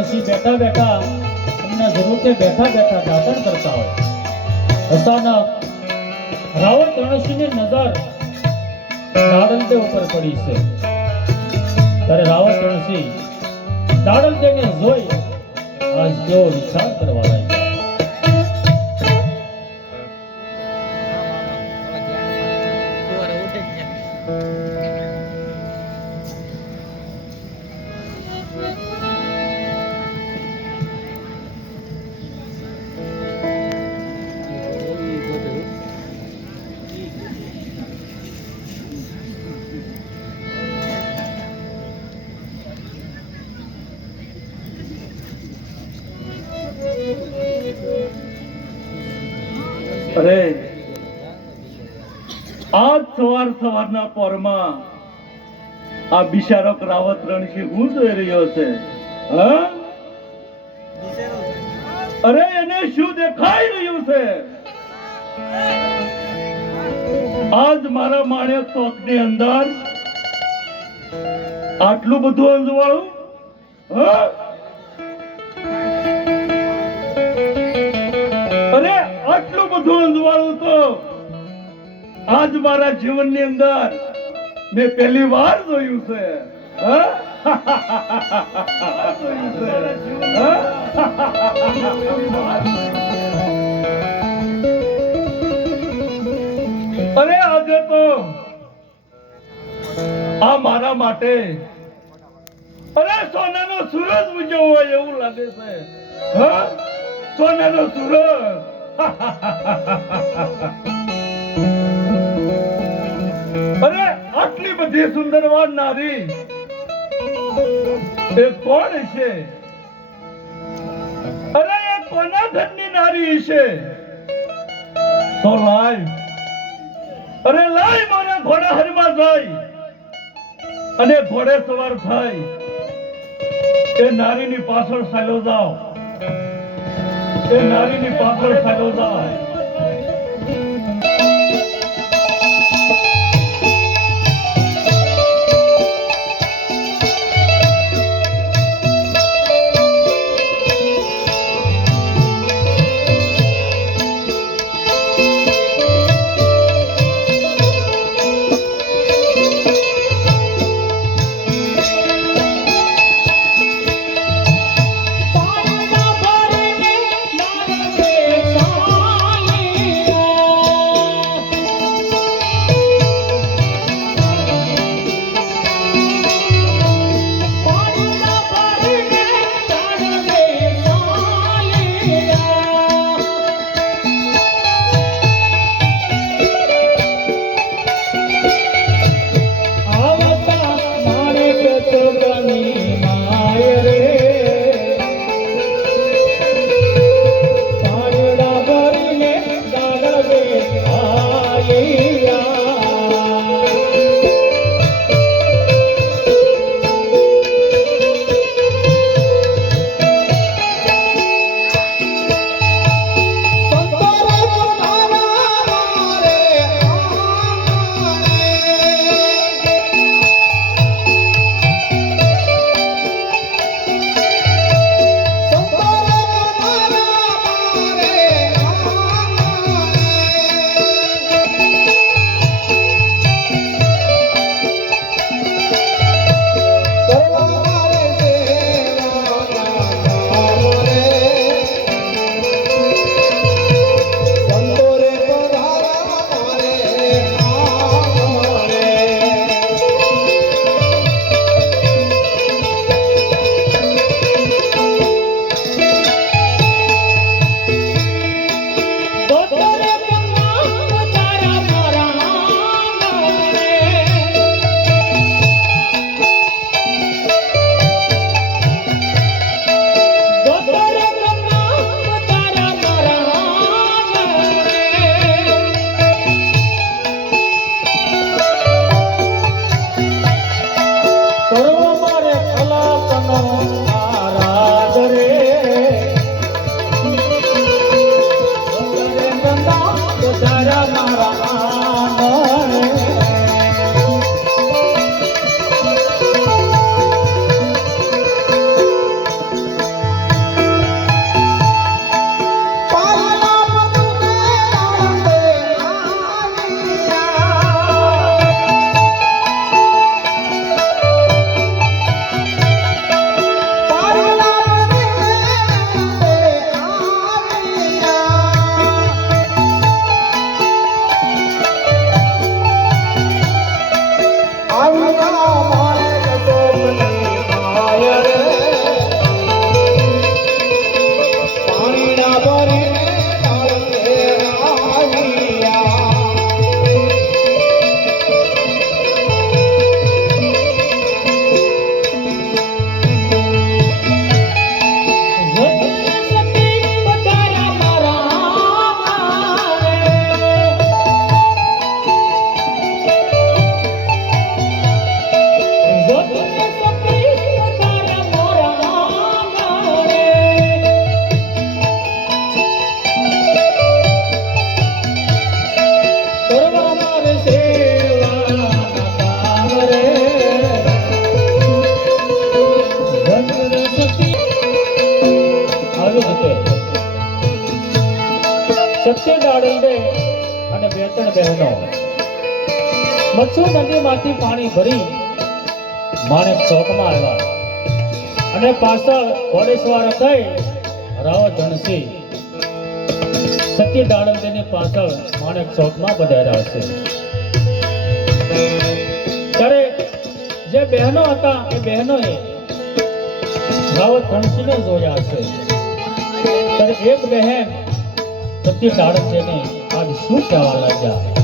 ऋषि बैठा बैठा એમના જરૂરથી બેઠા બેઠા દાતણ કરતા હોય અચાનક રાવણ ઋષિની નજર દાડલદેવ ઉપર પડી છે ત્યારે રાવણ ઋષિ દાડલદેવને જોઈ આજ કેવો વિચાર કરવા લાગ્યા અરે આજ સવારના પોરમાં આ બિચારો રાવત રણસિંહ હું જોઈ રહ્યો છે હા અરે એને શું દેખાઈ રહ્યું છે આજ મારા માણેક ચોક ની અંદર આટલું બધું અંજવાળું હા અરે આટલું બધું અંજવાળું તો આજ મારા જીવનની અંદર મેં પહેલી વાર જોયું છે અરે આજે તો આ મારા માટે અરે સોનાનો સૂરજ ઉગ્યો હોય એવું લાગે છે હા સોનાનો સૂરજ અરે આટલી બધી સુંદરવાન નારી એ કોણ છે અરે એ કોના ઘરની નારી છે તો લાય અરે લાય મારા ઘોડા હરમાં જાય અને ઘોડે સવાર થાય એ નારીની પાછળ ચાલ્યો જાઓ એ નારીની પાછળ ચાલ્યો જાય બહેનો મચ્છુ નદીમાંથી પાણી ભરી માણેક ચોકમાં આવ્યા અને પાછળ ઘોડેસવાર થઈ રાવત ધણસી સત્ય દાડમદેની પાછળ માણેક ચોકમાં પધાર્યા છે. ત્યારે જે બહેનો હતા એ બહેનોએ રાવત ધણસીને જોયા છે. ત્યારે એક બહેન સત્ય દાડમદેને આજ શું કહેવા લાગ્યા.